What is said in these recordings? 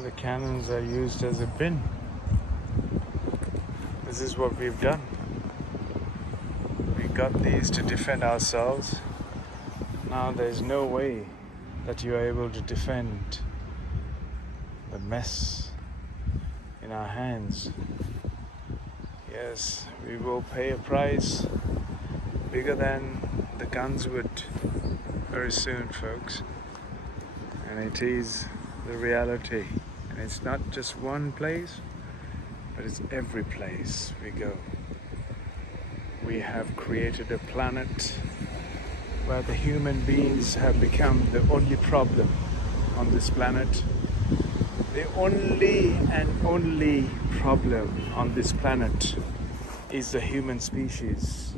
The cannons are used as a bin. This is what we've done. We got these to defend ourselves. Now there's no way that you are able to defend the mess in our hands. Yes, we will pay a price bigger than the guns would very soon, folks. And it is the reality. And it's not just one place, but it's every place we go. We have created a planet where the human beings have become the only problem on this planet. The only and only problem on this planet is the human species.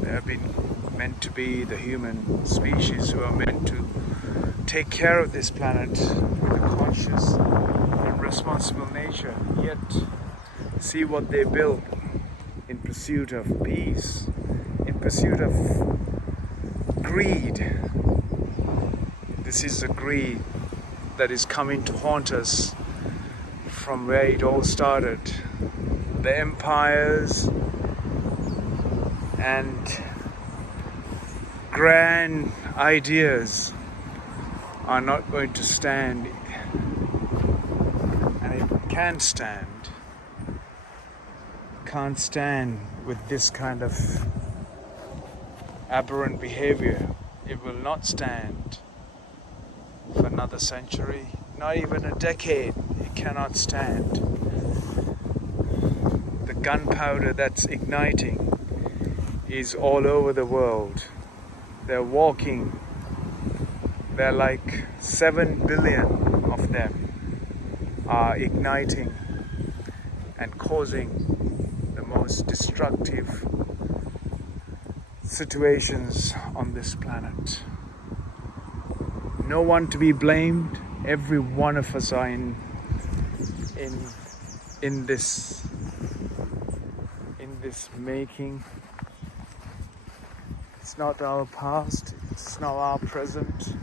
They have been meant to be the human species who are meant to take care of this planet with a conscious and responsible nature. Yet, see what they build in pursuit of peace, in pursuit of greed. This is the greed that is coming to haunt us from where it all started. The empires and grand ideas are not going to stand, and it can't stand with this kind of aberrant behavior. It will not stand for another century, not even a decade. It cannot stand. The gunpowder that's igniting is all over the world. They're walking. They're like 7 billion of them are igniting and causing the most destructive situations on this planet. No one to be blamed. Every one of us are in this making. It's not our past, it's not our present.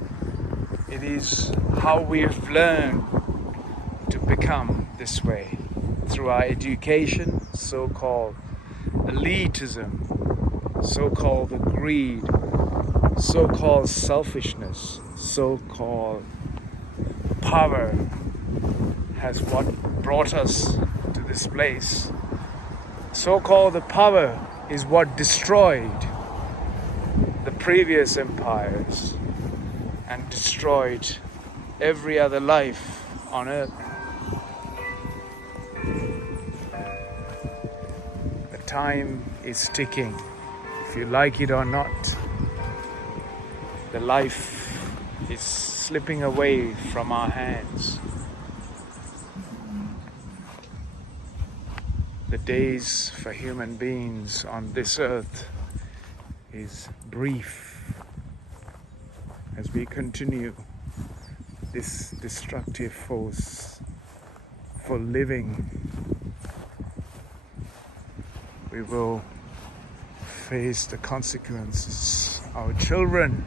It is how we've learned to become this way through our education, so-called elitism, so-called greed, so-called selfishness, so-called power has what brought us to this place. So-called the power is what destroyed the previous empires and destroyed every other life on earth. The time is ticking. If you like it or not, the life is slipping away from our hands. The days for human beings on this earth is brief as we continue this destructive force for living. We will face the consequences. Our children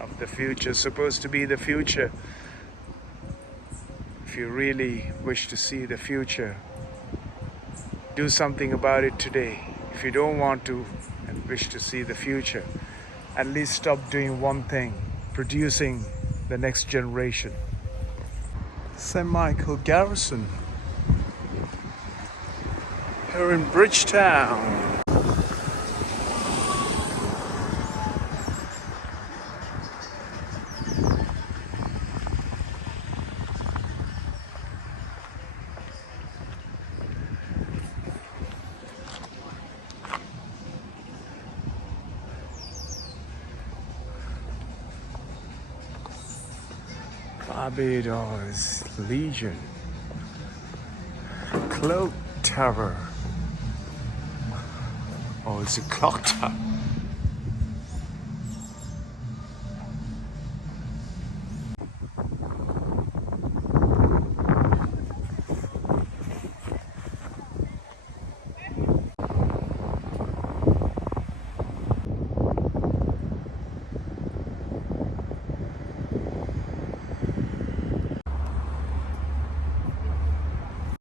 of the future, supposed to be the future. If you really wish to see the future, do something about it today. If you don't want to and wish to see the future, at least stop doing one thing, producing the next generation. St. Michael Garrison here in Bridgetown. Barbados Legion, Clock Tower. Oh, it's a clock tower.